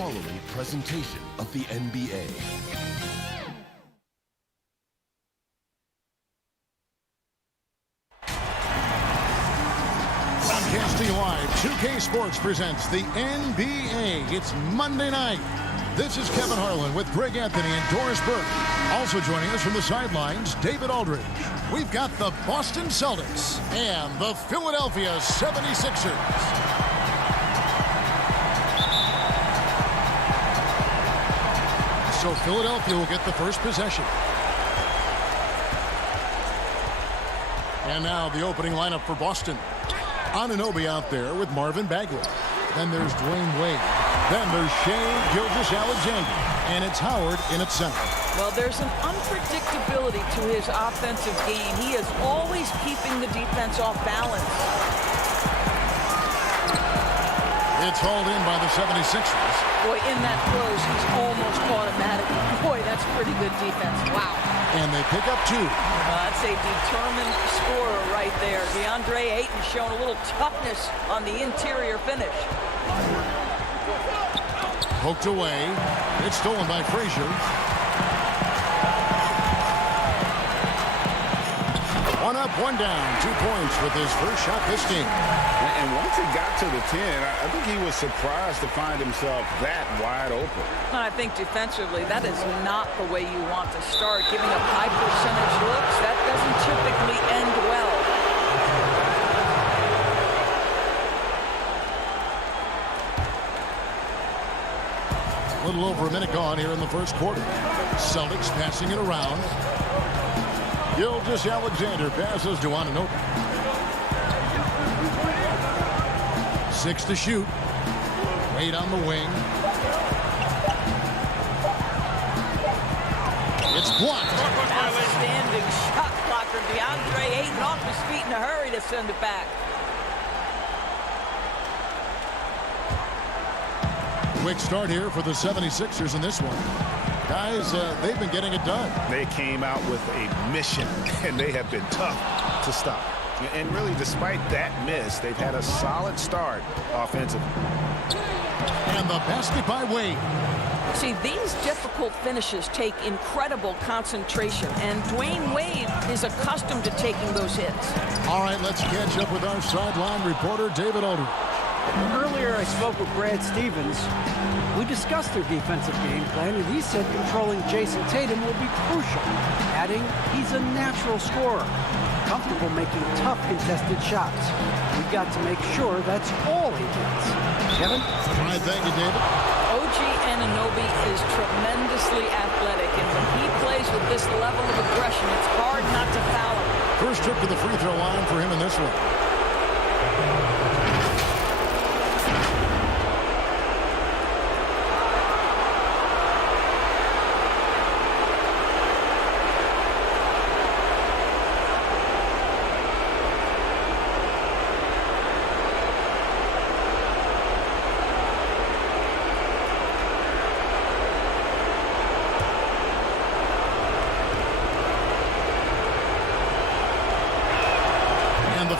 following presentation of the NBA. Broadcasting live, 2K Sports presents the NBA. It's Monday night. This is Kevin Harlan with Greg Anthony and Doris Burke. Also joining us from the sidelines, David Aldridge. We've got the Boston Celtics and the Philadelphia 76ers. So Philadelphia will get the first possession. And now the opening lineup for Boston. Anunoby out there with Marvin Bagley. Then there's Dwayne Wade. Then there's Shea Gilgeous-Alexander. And it's Howard in at center. Well, there's an unpredictability to his offensive game. He is always keeping the defense off balance. It's hauled in by the 76ers. Boy, in that close, he's almost automatic. Boy, that's pretty good defense. Wow. And they pick up two. That's a determined scorer right there. DeAndre Ayton showing a little toughness on the interior finish. Poked away. It's stolen by Frazier. One up, one down. 2 points with his first shot this game. And once he got to the 10, I think he was surprised to find himself that wide open. I think defensively, that is not the way you want to start. Giving up high percentage looks, that doesn't typically end well. A little over a minute gone here in the first quarter. Celtics passing it around. Gilgeous-Alexander passes to Anunoby. 6 to shoot. Wade on the wing. It's blocked. Outstanding shot blocker. DeAndre Ayton off his feet in a hurry to send it back. Quick start here for the 76ers in this one. Guys, they've been getting it done. They came out with a mission, and they have been tough to stop. And really, despite that miss, they've had a solid start offensively. And the basket by Wade. See, these difficult finishes take incredible concentration, and Dwayne Wade is accustomed to taking those hits. All right, let's catch up with our sideline reporter, David Aldridge. Earlier, I spoke with Brad Stevens. We discussed their defensive game plan, and he said controlling Jason Tatum will be crucial, adding he's a natural scorer, comfortable making tough contested shots. We've got to make sure that's all he gets. Kevin? All right, thank you, David. OG Anunoby is tremendously athletic, and when he plays with this level of aggression, it's hard not to foul him. First trip to the free throw line for him in this one.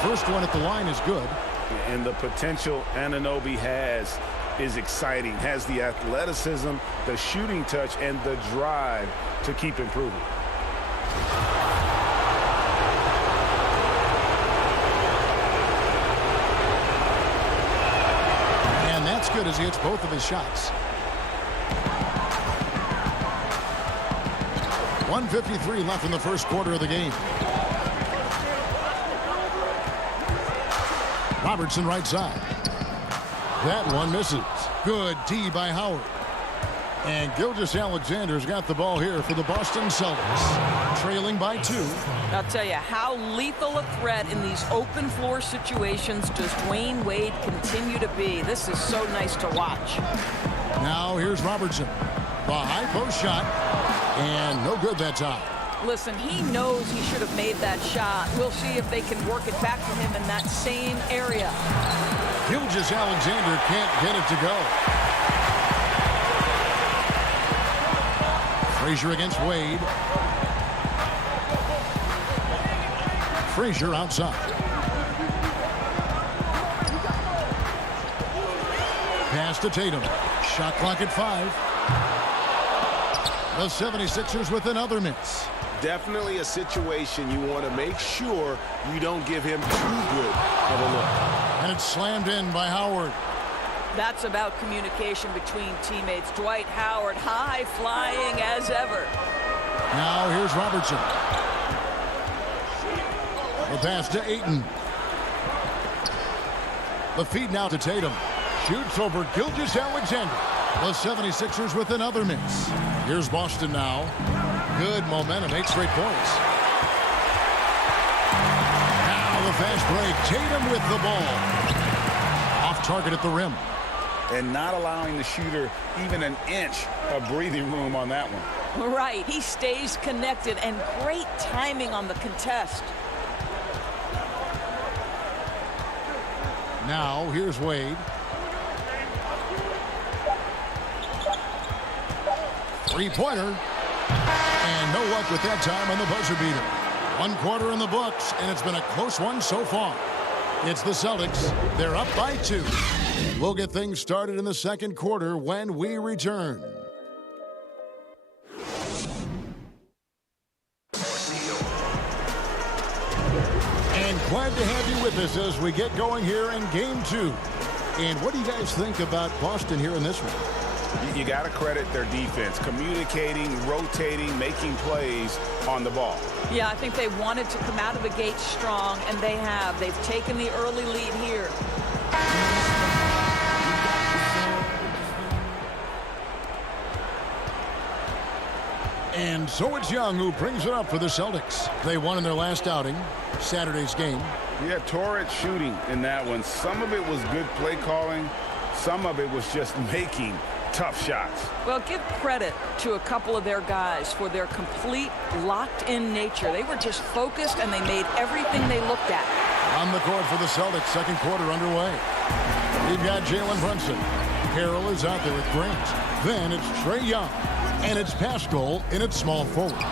First one at the line is good. And the potential Anunoby has is exciting. Has the athleticism, the shooting touch, and the drive to keep improving. And that's good as he hits both of his shots. 1:53 left in the first quarter of the game. Robertson right side. That one misses. Good D by Howard. And Gilgeous-Alexander's got the ball here for the Boston Celtics. Trailing by 2. I'll tell you, how lethal a threat in these open floor situations does Dwayne Wade continue to be. This is so nice to watch. Now here's Robertson. The high post shot. And no good that time. Listen, he knows he should have made that shot. We'll see if they can work it back to him in that same area. Gilgeous-Alexander can't get it to go. Frazier against Wade. Frazier outside. Pass to Tatum. Shot clock at 5. The 76ers with another miss. Definitely a situation you want to make sure you don't give him too good of a look. And it's slammed in by Howard. That's about communication between teammates. Dwight Howard, high flying as ever. Now here's Robertson. The pass to Ayton. The feed now to Tatum. Shoots over Gilgeous-Alexander. The 76ers with another miss. Here's Boston now. Good momentum, 8 straight points. Now the fast break. Tatum with the ball. Off target at the rim. And not allowing the shooter even an inch of breathing room on that one. Right, he stays connected, and great timing on the contest. Now here's Wade. Three-pointer. And no luck with that time on the buzzer beater. 1 quarter in the books, and it's been a close one so far. It's the Celtics. They're up by 2. We'll get things started in the second quarter when we return. And glad to have you with us as we get going here in Game 2. And what do you guys think about Boston here in this one? You got to credit their defense, communicating, rotating, making plays on the ball. Yeah, I think they wanted to come out of the gate strong, and they have. They've taken the early lead here. And so it's Young who brings it up for the Celtics. They won in their last outing, Saturday's game. Yeah, torrid shooting in that one. Some of it was good play calling. Some of it was just making tough shots. Well, give credit to a couple of their guys for their complete locked-in nature. They were just focused, and they made everything they looked at. On the court for the Celtics, second quarter underway. We've got Jalen Brunson. Harrell is out there with Grant. Then it's Trae Young. And it's Pascal in its small forward.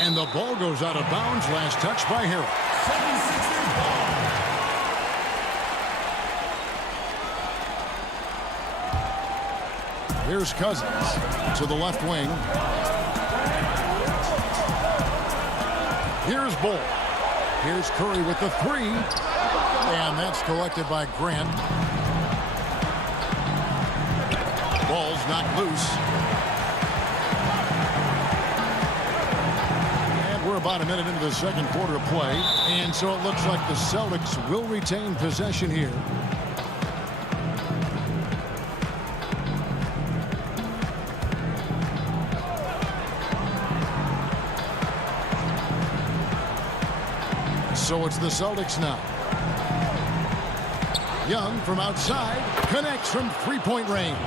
And the ball goes out of bounds. Last touch by Harrell. Here's Cousins to the left wing. Here's Bull. Here's Curry with the 3. And that's collected by Grant. Ball's knocked loose. And we're about a minute into the second quarter of play. And so it looks like the Celtics will retain possession here. So it's the Celtics now. Young from outside connects from three-point range.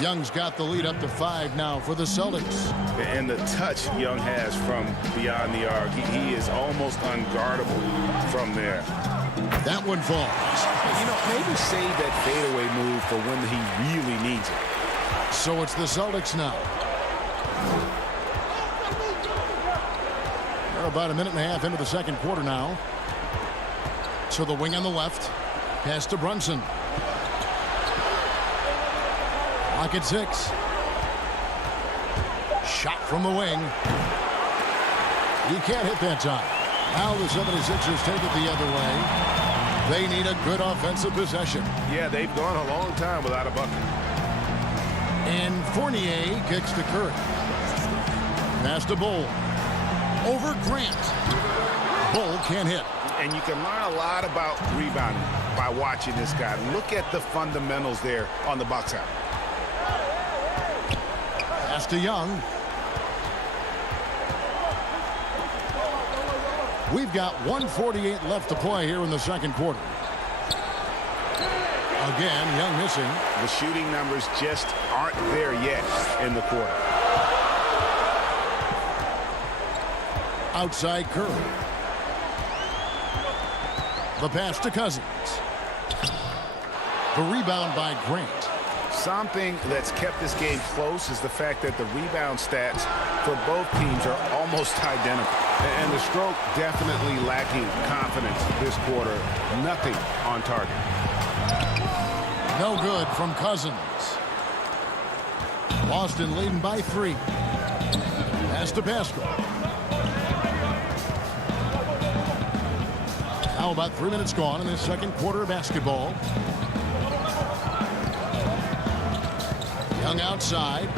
Young's got the lead up to 5 now for the Celtics. And the touch Young has from beyond the arc, he is almost unguardable from there. That one falls. You know, maybe save that fadeaway move for when he really needs it. So it's the Celtics now. They're about a minute and a half into the second quarter now. To the wing on the left. Pass to Brunson. Clock at 6. Shot from the wing. He can't hit that time. Now the 76ers take it the other way. They need a good offensive possession. Yeah, they've gone a long time without a bucket. And Fournier kicks to Curry. Pass to Bull. Over Grant. Bull can't hit. And you can learn a lot about rebounding by watching this guy. Look at the fundamentals there on the box out. Pass to Young. We've got 1:48 left to play here in the second quarter. Again, Young missing. The shooting numbers just aren't there yet in the quarter. Outside Curry. The pass to Cousins. The rebound by Grant. Something that's kept this game close is the fact that the rebound stats for both teams are almost identical. And the stroke definitely lacking confidence this quarter. Nothing on target. No good from Cousins. Boston leading by 3. Pass to Pascal. Now about 3 minutes gone in the second quarter of basketball. Young outside.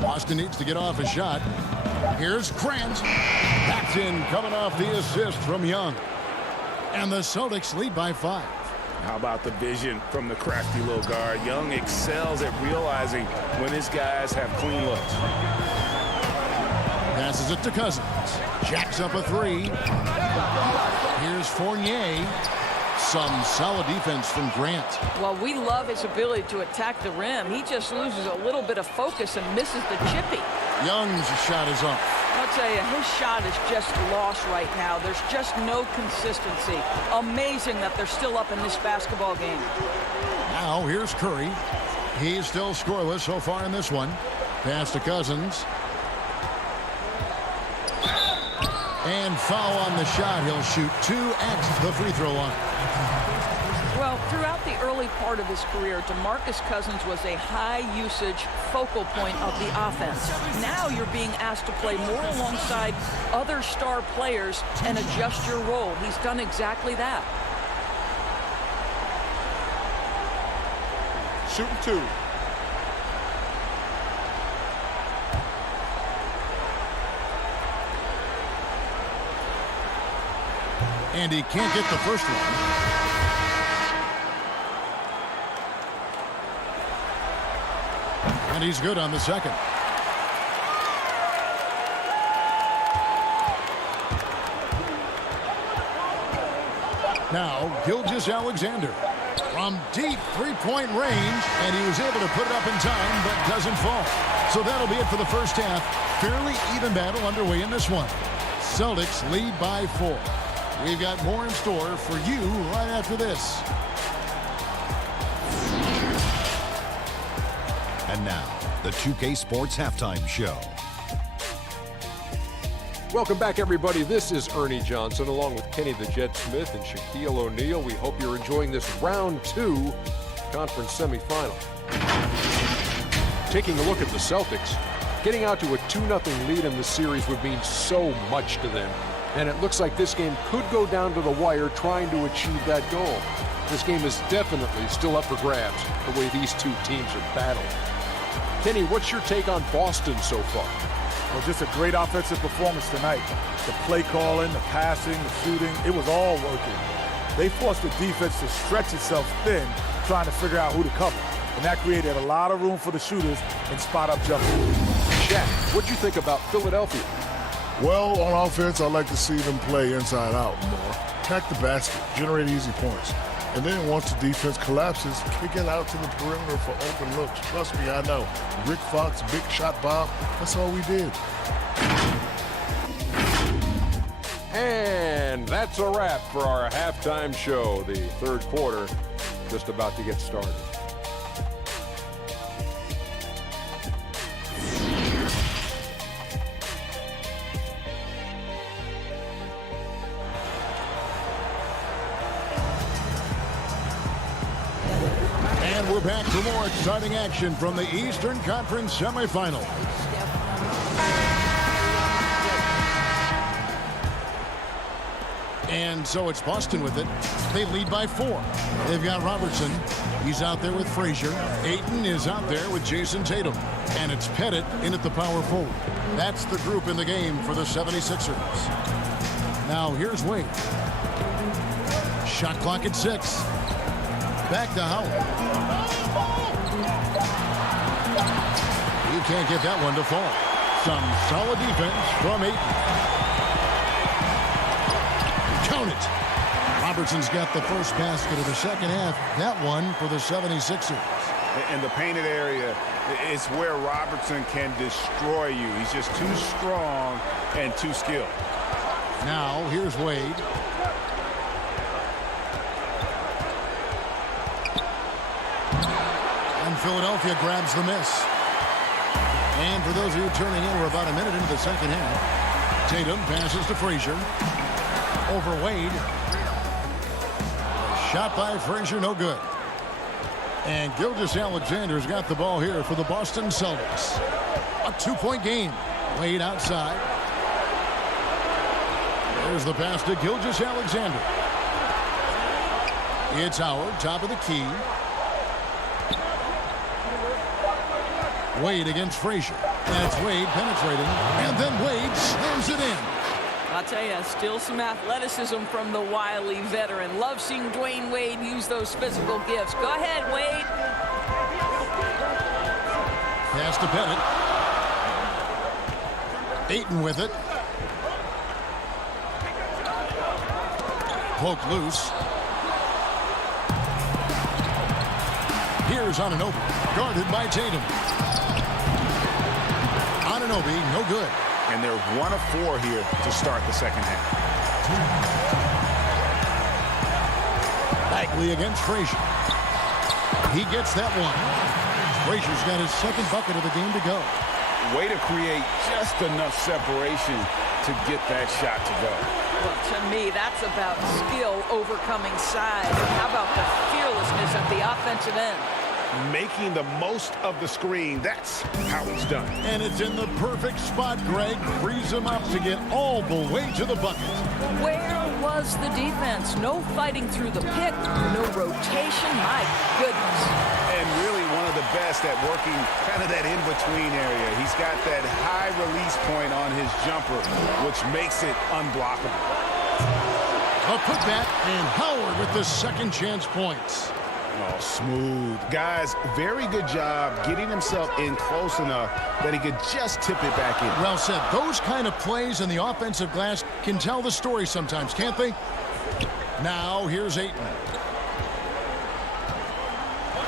Boston needs to get off a shot. Here's Grant. That's in, coming off the assist from Young. And the Celtics lead by 5. How about the vision from the crafty little guard? Young excels at realizing when his guys have clean looks. Passes it to Cousins. Jacks up a 3. Here's Fournier. Some solid defense from Grant. Well, we love his ability to attack the rim. He just loses a little bit of focus and misses the chippy. Young's shot is up. I'll tell you, his shot is just lost right now. There's just no consistency. Amazing that they're still up in this basketball game. Now here's Curry. He's still scoreless so far in this one. Pass to Cousins. And foul on the shot. He'll shoot 2 at the free throw line. Well, throughout the early part of his career, DeMarcus Cousins was a high-usage focal point of the offense. Now you're being asked to play more alongside other star players and adjust your role. He's done exactly that. Shooting 2. And he can't get the first one. And he's good on the second. Now, Gilgeous-Alexander from deep three-point range, and he was able to put it up in time, but doesn't fall. So that'll be it for the first half. Fairly even battle underway in this one. Celtics lead by 4. We've got more in store for you right after this. And now, the 2K Sports Halftime Show. Welcome back, everybody. This is Ernie Johnson, along with Kenny the Jet Smith and Shaquille O'Neal. We hope you're enjoying this round 2 conference semifinal. Taking a look at the Celtics, getting out to a 2-0 lead in the series would mean so much to them. And it looks like this game could go down to the wire trying to achieve that goal. This game is definitely still up for grabs, the way these two teams are battling. Kenny, what's your take on Boston so far? Well, just a great offensive performance tonight. The play calling, the passing, the shooting, it was all working. They forced the defense to stretch itself thin, trying to figure out who to cover. And that created a lot of room for the shooters and spot-up jumpers. Shaq, what'd you think about Philadelphia? Well, on offense, I like to see them play inside out more. Attack the basket, generate easy points. And then once the defense collapses, kick it out to the perimeter for open looks. Trust me, I know. Rick Fox, big shot Bob, that's all we did. And that's a wrap for our halftime show. The third quarter just about to get started. And we're back for more exciting action from the Eastern Conference semifinal. And so it's Boston with it. They lead by 4. They've got Robertson. He's out there with Frazier. Ayton is out there with Jason Tatum. And it's Pettit in at the power forward. That's the group in the game for the 76ers. Now here's Wade. Shot clock at 6. Back to Howard. He can't get that one to fall. Some solid defense from Ayton. Count it. Robertson's got the first basket of the second half. That one for the 76ers. And the painted area is where Robertson can destroy you. He's just too strong and too skilled. Now here's Wade. And Philadelphia grabs the miss. And for those of you turning in, we're about a minute into the second half. Tatum passes to Frazier. Over Wade. Shot by Frazier, no good. And Gilgeous-Alexander's got the ball here for the Boston Celtics. A 2-point game. Wade outside. There's the pass to Gilgeous-Alexander. It's Howard, top of the key. Wade against Frazier. That's Wade penetrating. And then Wade slams it in. I'll tell you, still some athleticism from the wily veteran. Love seeing Dwayne Wade use those physical gifts. Go ahead, Wade. Pass to Pettit. Ayton with it. Poke loose. Here's Anunoby, guarded by Tatum. Anunoby, no good. And they're 1 of 4 here to start the second half. Bagley against Frazier. He gets that one. Frazier's got his second bucket of the game to go. Way to create just enough separation to get that shot to go. Well, to me, that's about skill overcoming size. How about the fearlessness at the offensive end? Making the most of the screen. That's how it's done. And it's in the perfect spot, Greg. Frees him up to get all the way to the bucket. Where was the defense? No fighting through the pick, no rotation. My goodness. And really one of the best at working kind of that in-between area. He's got that high release point on his jumper, which makes it unblockable. A putback, and Howard with the second chance points. Oh, smooth. Guys, very good job getting himself in close enough that he could just tip it back in. Well said. Those kind of plays in the offensive glass can tell the story sometimes, can't they? Now, here's Ayton.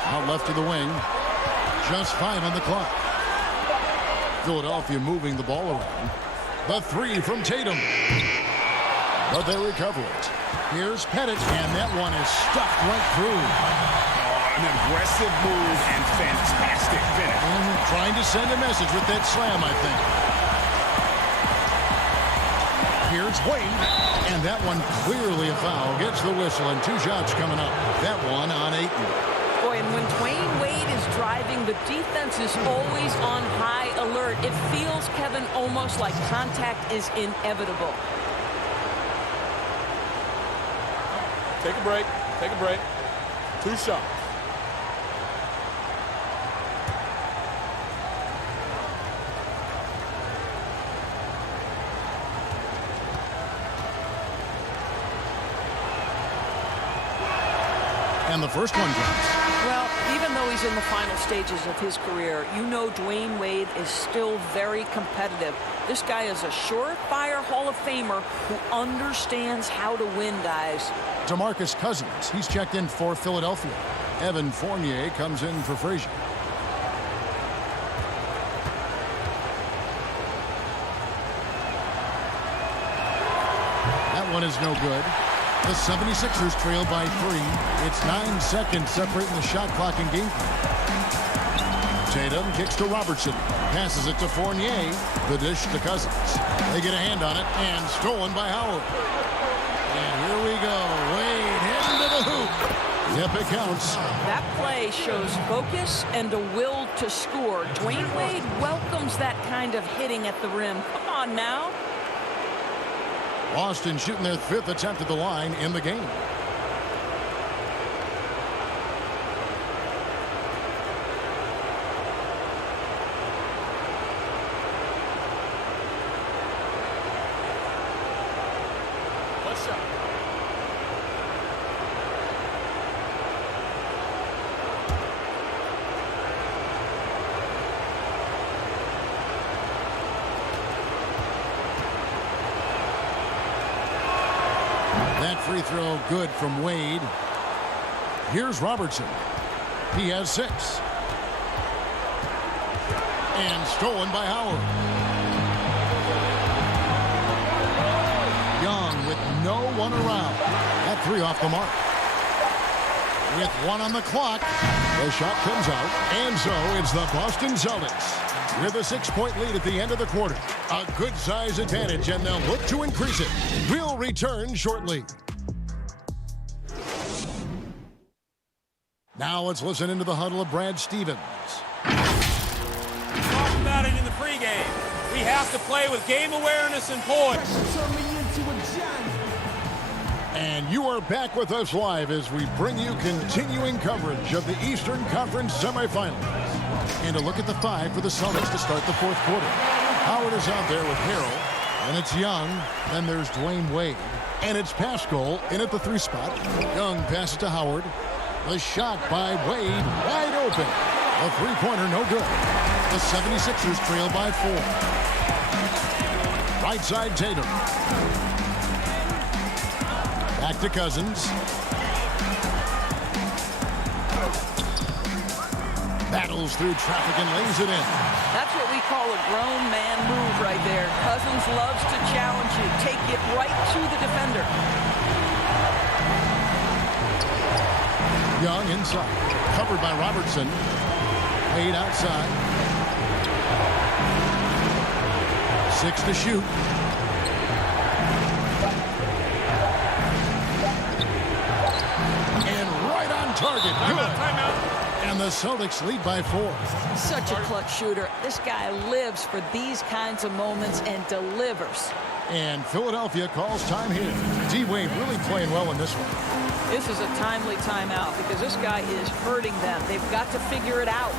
Out left to the wing. Just 5 on the clock. Philadelphia moving the ball around. The 3 from Tatum. But they recover it. Here's Pettit, and that one is stuffed right through. Oh, an aggressive move and fantastic finish. Trying to send a message with that slam, I think. Here's Wade, and that one clearly a foul. Gets the whistle, and 2 shots coming up. That one on Ayton. Boy, and when Dwayne Wade is driving, the defense is always on high alert. It feels, Kevin, almost like contact is inevitable. Take a break. Take a break. 2 shots. And the first one comes. Well, even though he's in the final stages of his career, you know Dwayne Wade is still very competitive. This guy is a surefire Hall of Famer who understands how to win, guys. DeMarcus Cousins, he's checked in for Philadelphia. Evan Fournier comes in for Frazier. That one is no good. The 76ers trail by 3. It's 9 seconds separating the shot clock and game clock. Tatum kicks to Robertson. Passes it to Fournier. The dish to Cousins. They get a hand on it, and stolen by Howard. And here we go. Wade heading to the hoop. Yep, it counts. That play shows focus and a will to score. Dwayne Wade welcomes that kind of hitting at the rim. Come on now. Boston shooting their 5th attempt at the line in the game. That free throw good from Wade. Here's Robertson. He has 6. And stolen by Howard. Young with no one around. That 3 off the mark. With 1 on the clock, the shot comes out. And so it's the Boston Celtics with a 6-point lead at the end of the quarter. A good size advantage, and they'll look to increase it. We'll return shortly. Now let's listen into the huddle of Brad Stevens. Talked about it in the pregame. We have to play with game awareness and poise. And you are back with us live as we bring you continuing coverage of the Eastern Conference semifinals. And a look at the five for the Celtics to start the fourth quarter. Howard is out there with Harrell, and it's Young. Then there's Dwayne Wade, and it's Pascal in at the 3 spot. Young passes to Howard. The shot by Wade, wide open. A three-pointer, no good. The 76ers trail by 4. Right side, Tatum. Back to Cousins. Battles through traffic and lays it in. That's what we call a grown man move right there. Cousins loves to challenge you. Take it right to the defender. Young inside. Covered by Robertson. Wade outside. 6 to shoot. And right on target. Good. And the Celtics lead by 4. Such a clutch shooter. This guy lives for these kinds of moments and delivers. And Philadelphia calls time here. D-Wade really playing well in this one. This is a timely timeout because this guy is hurting them. They've got to figure it out.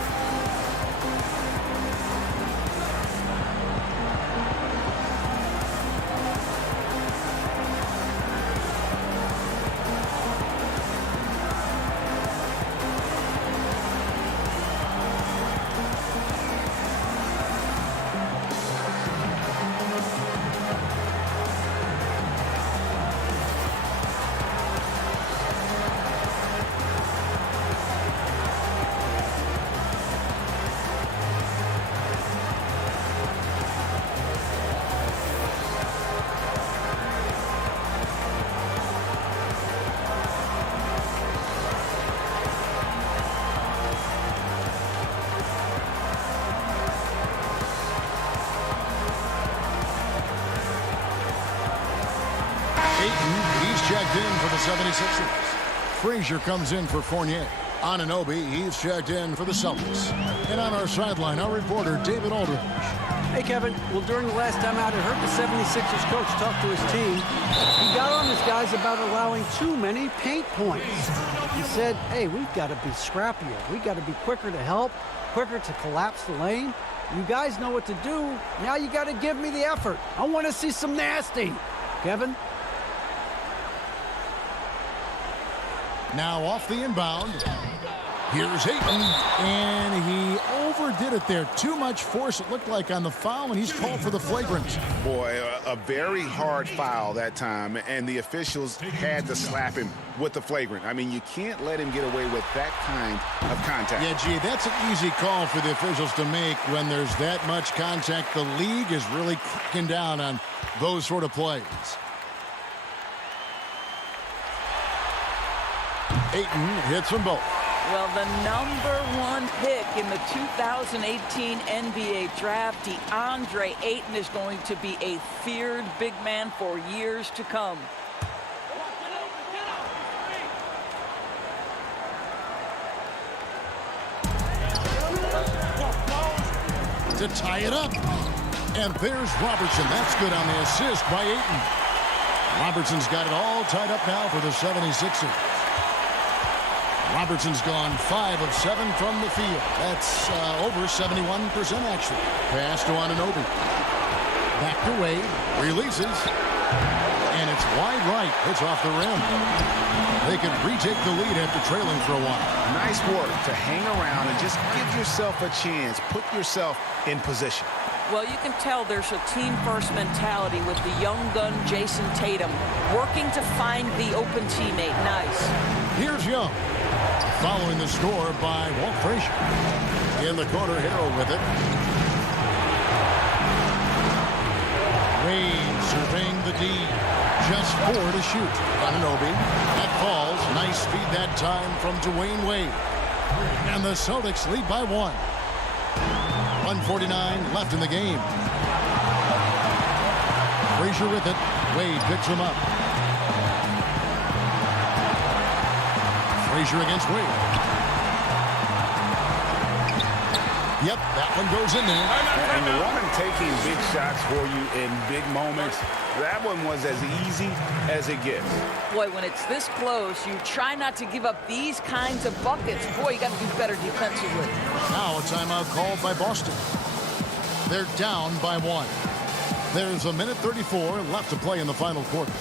He's checked in for the 76ers. Frazier comes in for Fournier. Anunoby, he's checked in for the Celtics. And on our sideline, our reporter, David Aldridge. Hey, Kevin. Well, during the last time out, I heard the 76ers coach talk to his team. He got on his guys about allowing too many paint points. He said, hey, we've got to be scrappier. We've got to be quicker to help, quicker to collapse the lane. You guys know what to do. Now you got to give me the effort. I want to see some nasty. Kevin? Now off the inbound. Here's Ayton, and he overdid it there. Too much force, it looked like, on the foul, and he's called for the flagrant. Boy, a very hard foul that time, and the officials had to slap him with the flagrant. I mean, you can't let him get away with that kind of contact. Yeah, gee, that's an easy call for the officials to make when there's that much contact. The league is really cracking down on those sort of plays. Ayton hits them both. Well, the #1 pick in the 2018 NBA draft, DeAndre Ayton, is going to be a feared big man for years to come. To tie it up. And there's Robertson. That's good on the assist by Ayton. Robertson's got it all tied up now for the 76ers. Robertson's gone 5 of 7 from the field. That's over 71% actually. Pass to Anunoby. Back to Wade. Releases. And it's wide right. It's off the rim. They can retake the lead after trailing for a while. Nice work to hang around and just give yourself a chance. Put yourself in position. Well, you can tell there's a team-first mentality with the young gun Jason Tatum working to find the open teammate. Nice. Here's Young. Following the score by Walt Frazier. In the corner, Harrell with it. Wade surveying the D. Just 4 to shoot. Anunoby. That falls. Nice speed that time from Dwayne Wade. And the Celtics lead by 1. 1:49 left in the game. Frazier with it. Wade picks him up. Frazier against Wade. Yep, that one goes in there. And the woman taking big shots for you in big moments, that one was as easy as it gets. Boy, when it's this close, you try not to give up these kinds of buckets. Boy, you got to do better defensively. Now a timeout called by Boston. They're down by 1. There's a minute 34 left to play in the final quarter.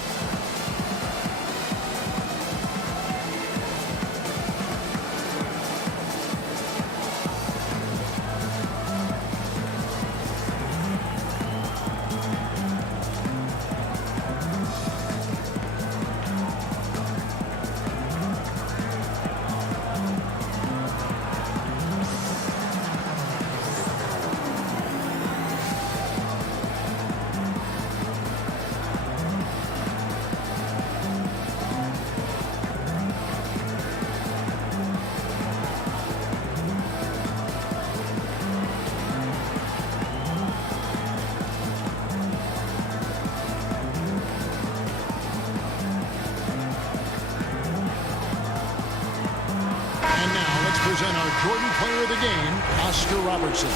Present our Jordan Player of the Game, Oscar Robertson.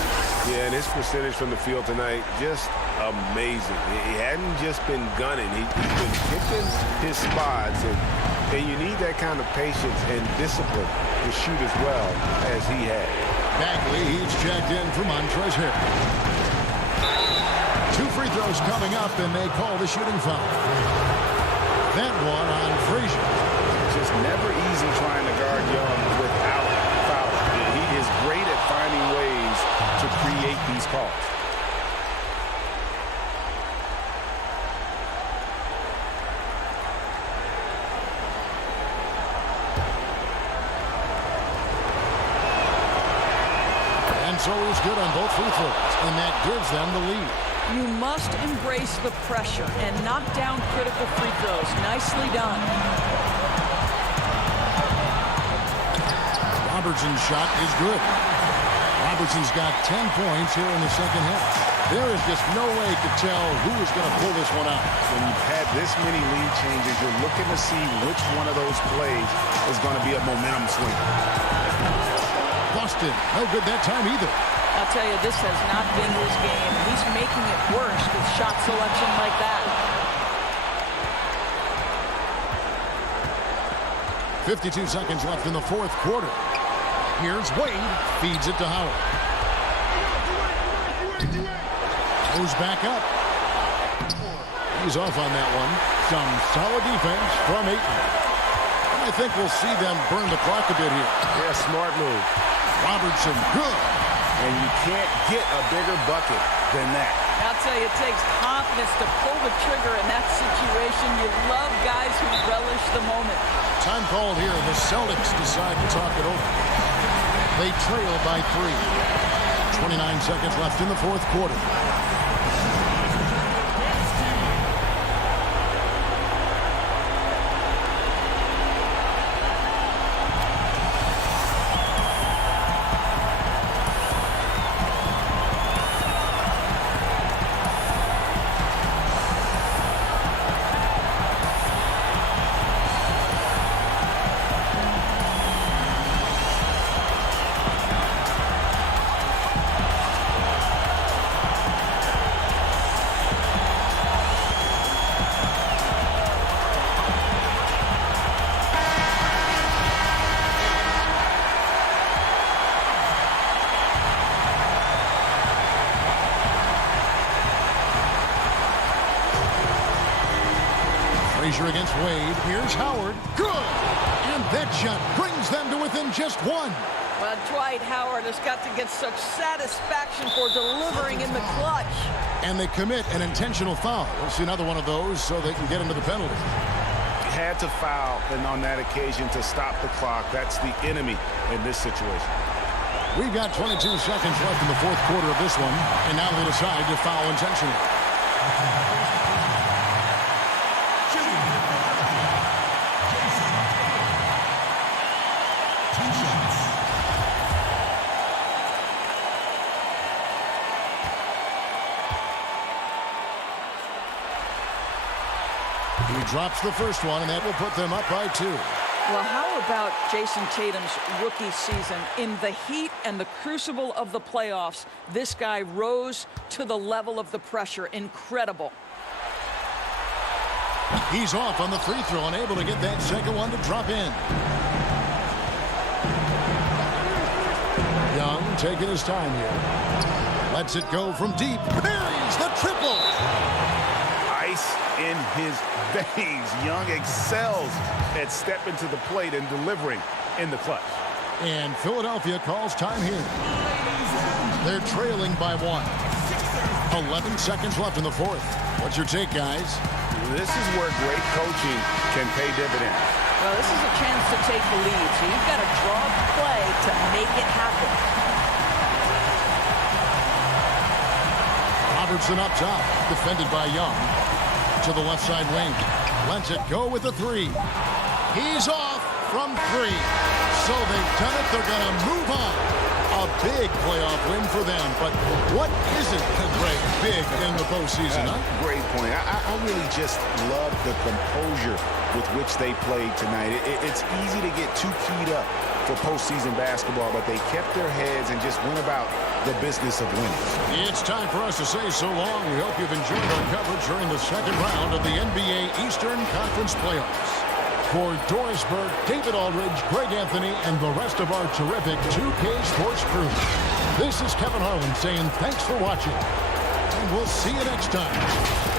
Yeah, and his percentage from the field tonight, just amazing. He hadn't just been gunning. He's been picking his spots, and you need that kind of patience and discipline to shoot as well as he had. Bagley, he's checked in for Montrezl Harrell. 2 free throws coming up, and they call the shooting foul. That one on Frazier. Just never easy trying to guard Young without fouling. He is great at finding ways to create these calls. And so he's good on both free throws, and that gives them the lead. You must embrace the pressure and knock down critical free throws. Nicely done. Robertson's shot is good. Robertson's got 10 points here in the second half. There is just no way to tell who is going to pull this one out. When you've had this many lead changes, you're looking to see which one of those plays is going to be a momentum swing. Boston, no good that time either. I'll tell you, this has not been his game. He's making it worse with shot selection like that. 52 seconds left in the fourth quarter. Here's Wade, feeds it to Howard. Goes back up. He's off on that one. Some solid defense from Ayton. I think we'll see them burn the clock a bit here. Yeah, smart move. Robertson, good. And you can't get a bigger bucket than that. I'll tell you, it takes confidence to pull the trigger in that situation. You love guys who relish the moment. Time called here. The Celtics decide to talk it over. They trail by 3. 29 seconds left in the fourth quarter. Frazier against Wade. Here's Howard. Good! And that shot brings them to within just 1. Well, Dwight Howard has got to get such satisfaction for delivering in the clutch. And they commit an intentional foul. We'll see another one of those so they can get into the penalty. Had to foul and on that occasion to stop the clock. That's the enemy in this situation. We've got 22 seconds left in the fourth quarter of this one, and now they decide to foul intentionally. He drops the first one, and that will put them up by 2. Well, how about Jason Tatum's rookie season? In the heat and the crucible of the playoffs, this guy rose to the level of the pressure. Incredible. He's off on the free throw and able to get that second one to drop in. Young taking his time here. Lets it go from deep. Buries the triple. Ice in his veins. Young excels at stepping to the plate and delivering in the clutch. And Philadelphia calls time here. They're trailing by 1. 11 seconds left in the fourth. What's your take, guys? This is where great coaching can pay dividends. Well, this is a chance to take the lead, so you've got to draw the play to make it happen. Robertson up top, defended by Young. To the left side wing. Lets it go with the three. He's off from 3. So they've done it. They're going to move on. A big playoff win for them. But what isn't Greg big in the postseason, huh? Great point. I really just love the composure with which they played tonight. It's easy to get too keyed up for postseason basketball, but they kept their heads and just went about the business of winning. It's time for us to say so long. We hope you've enjoyed our coverage during the second round of the NBA Eastern Conference Playoffs. For Doris Burke, David Aldridge, Greg Anthony, and the rest of our terrific 2K Sports crew, this is Kevin Harlan saying thanks for watching, and we'll see you next time.